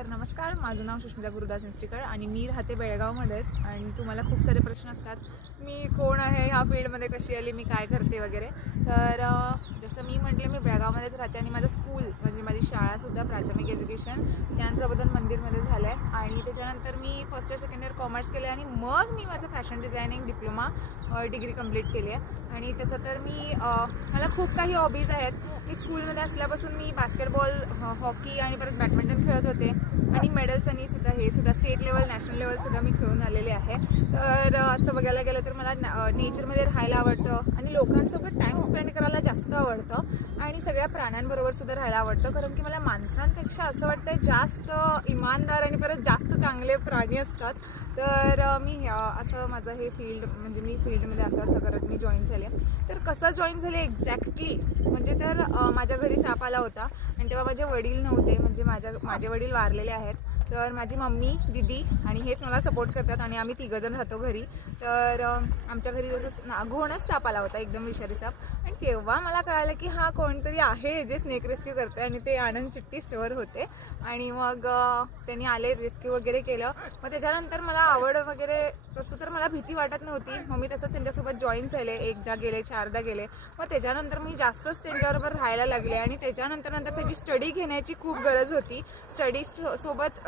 तर नमस्कार, माझं नाव सुष्मिता गुरुदास इंस्टीकर आणि मी राहते बेळगावमध्येच. आणि तुम्हाला खूप सारे प्रश्न असतात, मी कोण आहे, ह्या फील्डमध्ये कशी आली, मी काय करते वगैरे. तर जसं मी म्हटलं, मी बेळगावमध्येच राहते आणि माझं स्कूल म्हणजे माझी शाळासुद्धा प्राथमिक एज्युकेशन ज्ञान प्रबोधन मंदिरमध्ये झालं आहे. आणि त्याच्यानंतर मी first year second year commerce केले आणि मग मी माझं fashion designing diploma degree complete केली आहे. आणि तसं तर मला खूप काही हॉबीज आहेत. मी स्कूलमध्ये असल्यापासून मी बास्केटबॉल, हॉकी आणि परत बॅडमिंटन खेळत होते आणि मेडल्स आणि सुद्धा स्टेट लेवल, नॅशनल लेवलसुद्धा मी खेळून आलेले आहे. तर असं बघायला गेलं तर मला नेचरमध्ये राहायला आवडतं आणि लोकांसोबत टाईम स्पेंड करायला जास्त आवडतं आणि सगळ्या प्राण्यांबरोबर सुद्धा राहायला आवडतं. कारण की मला माणसांपेक्षा असं वाटतं जास्त इमानदार आणि परत जास्त चांगले प्राणी असतात. तर मी असं माझं हे फील्ड म्हणजे मी फील्डमध्ये असं करत मी जॉईन झाले. तर कसं जॉईन झाले एक्झॅक्टली म्हणजे तर माझ्या घरी साप आला होता आणि तेव्हा माझे वडील नव्हते, म्हणजे माझे वडील वारलेले आहेत. तर माझी मम्मी, दीदी आणि हेच मला सपोर्ट करतात आणि आम्ही तिघंजण राहतो घरी. तर आमच्या घरी जसं घोणच साप आला होता, एकदम विषारी साप. आणि तेव्हा मला कळालं की हा कोणतरी आहे जे स्नेक रेस्क्यू करते आणि ते आनंद चिट्टी सर होते. आणि मग त्यांनी आले, रेस्क्यू वगैरे केलं. मग त्याच्यानंतर मला आवड वगैरे तसं तर मला भीती वाटत नव्हती. मग मी तसंच त्यांच्यासोबत जॉईन झाले, एकदा गेले, चारदा गेले. मग त्याच्यानंतर मी जास्तच त्यांच्याबरोबर राहायला लागले आणि त्याच्यानंतर त्याची स्टडी घेण्याची खूप गरज होती. स्टडी सोबत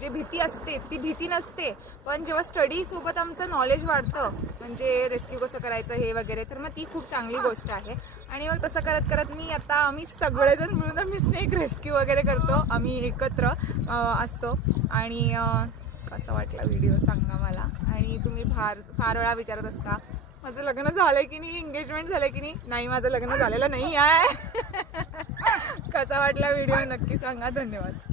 जे भीती असते ती भीती नसते, पण जेव्हा स्टडी सोबत आमचं नॉलेज वाढतं म्हणजे रेस्क्यू कसं करायचं हे वगैरे, तर मग ती खूप चांगली गोष्ट आहे. आणि मग तसं करत करत आम्ही सगळेजण मिळून आम्ही स्नेक रेस्क्यू वगैरे करतो, आम्ही एकत्र असतो. आणि कसा वाटला व्हिडिओ सांगा मला. आणि तुम्ही फार वेळा विचारत असता माझं लग्न झालं की नाही, एंगेजमेंट झालं की नाही. माझं लग्न झालेलं नाही आहे. कसा वाटला व्हिडिओ नक्की सांगा. धन्यवाद.